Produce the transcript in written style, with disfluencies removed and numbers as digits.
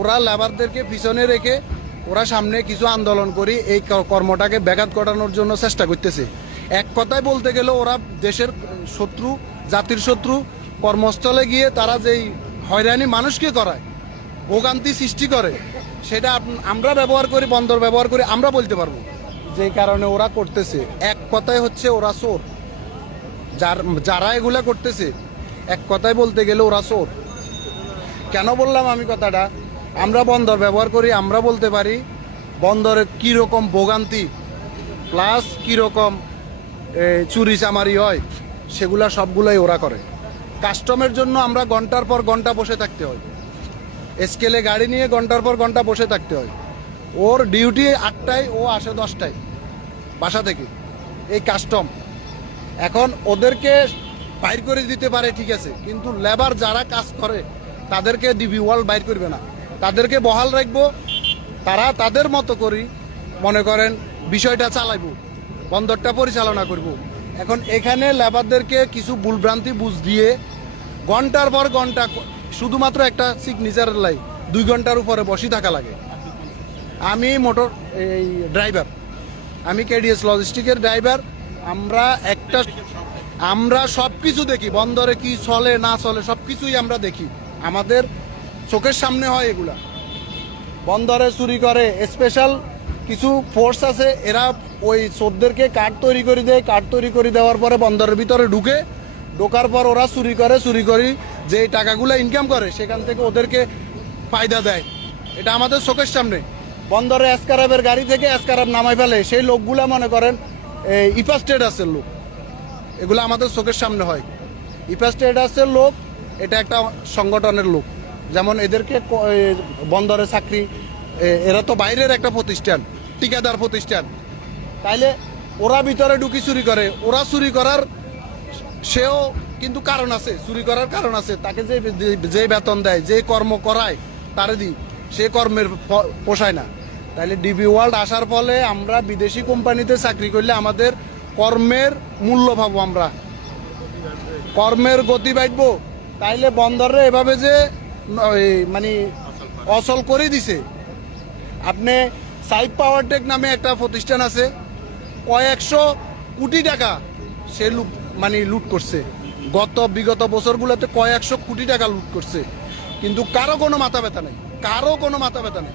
ওরা লেবারদেরকে পিছনে রেখে ওরা সামনে কিছু আন্দোলন করি এই কর্মটাকে ব্যাঘাত ঘটানোর জন্য চেষ্টা করতেছে। এক কথায় বলতে গেলে ওরা দেশের শত্রু, জাতির শত্রু। কর্মস্থলে গিয়ে তারা যেই হয়রানি মানুষকে করায়, ভোগান্তি সৃষ্টি করে, সেটা আমরা ব্যবহার করি, বন্দর ব্যবহার করি, আমরা বলতে পারবো যে কারণে ওরা করতেছে। এক কথায় হচ্ছে ওরা চোর। যারা এগুলা করতেছে এক কথায় বলতে গেলে ওরা চোর। কেন বললাম আমি কথাটা? আমরা বন্দর ব্যবহার করি, আমরা বলতে পারি বন্দরে কীরকম ভোগান্তি প্লাস কীরকম চুরি চামারি হয়, সেগুলা সবগুলাই ওরা করে। কাস্টমের জন্য আমরা ঘন্টার পর ঘন্টা বসে থাকতে হয়, স্কেলে গাড়ি নিয়ে ঘন্টার পর ঘন্টা বসে থাকতে হয়। ওর ডিউটি 8টায়, ও আসে 10টায় বাসা থেকে। এই কাস্টম এখন ওদেরকে বাইর করে দিতে পারে, ঠিক আছে, কিন্তু লেবার যারা কাজ করে তাদেরকে ডিবি ওয়ার্ল্ড বাইর করবে না, তাদেরকে বহাল রাখবো। তারা তাদের মতো করি মনে করেন বিষয়টা চালাইব, বন্দরটা পরিচালনা করব। এখন এখানে লেবারদেরকে কিছু ভুলভ্রান্তি বুঝ দিয়ে ঘন্টার পর ঘন্টা শুধুমাত্র একটা সিগনেচারের লাই 2 ঘন্টার উপরে বসে থাকা লাগে। আমি মোটর এই ড্রাইভার, আমি কেডিএস লজিস্টিকের ড্রাইভার। আমরা সব কিছু দেখি, বন্দরে কি চলে না চলে সব কিছুই আমরা দেখি, আমাদের চোখের সামনে হয় এগুলা। বন্দরে চুরি করে স্পেশাল কিছু ফোর্স আছে, এরা ওই চোরদেরকে কার্ড তৈরি করে দেয়। কার্ড তৈরি করে দেওয়ার পরে বন্দরের ভিতরে ঢোকার পর ওরা চুরি করি যে টাকাগুলো ইনকাম করে সেখান থেকে ওদেরকে ফায়দা দেয়। এটা আমাদের চোখের সামনে। বন্দরে এসকারাবের গাড়ি থেকে এসকারাব নামাই ফেলে, সেই লোকগুলা মনে করেন ইফা স্টেটাসের লোক। এগুলো আমাদের চোখের সামনে হয়। ইফা স্টেটাসের লোক এটা একটা সংগঠনের লোক, যেমন এদেরকে বন্দরে চাকরি, এরা তো বাইরের একটা প্রতিষ্ঠান, ঠিকাদার প্রতিষ্ঠান। তাইলে ওরা ভিতরে ঢুকি চুরি করে। ওরা চুরি করার সেও কিন্তু কারণ আছে, চুরি করার কারণ আছে। তাকে যে বেতন দেয়, যে কর্ম করায় তারে দিই, সে কর্মের পোষায় না। তাইলে ডিবি ওয়ার্ল্ড আসার ফলে আমরা বিদেশি কোম্পানিতে চাকরি করলে আমাদের কর্মের মূল্য পাবো, আমরা কর্মের গতি বাড়বো। তাইলে বন্দরে এভাবে যে মানে অচল করে দিছে। আপনি সাইড পাওয়ারটেক নামে একটা প্রতিষ্ঠান আছে, কয়েকশো কোটি টাকা সে লুট করছে। বিগত বছরগুলোতে কয়েকশো কোটি টাকা লুট করছে, কিন্তু কারো কোনো মাথা ব্যথা নেই, কারো কোনো মাথা ব্যথা নেই।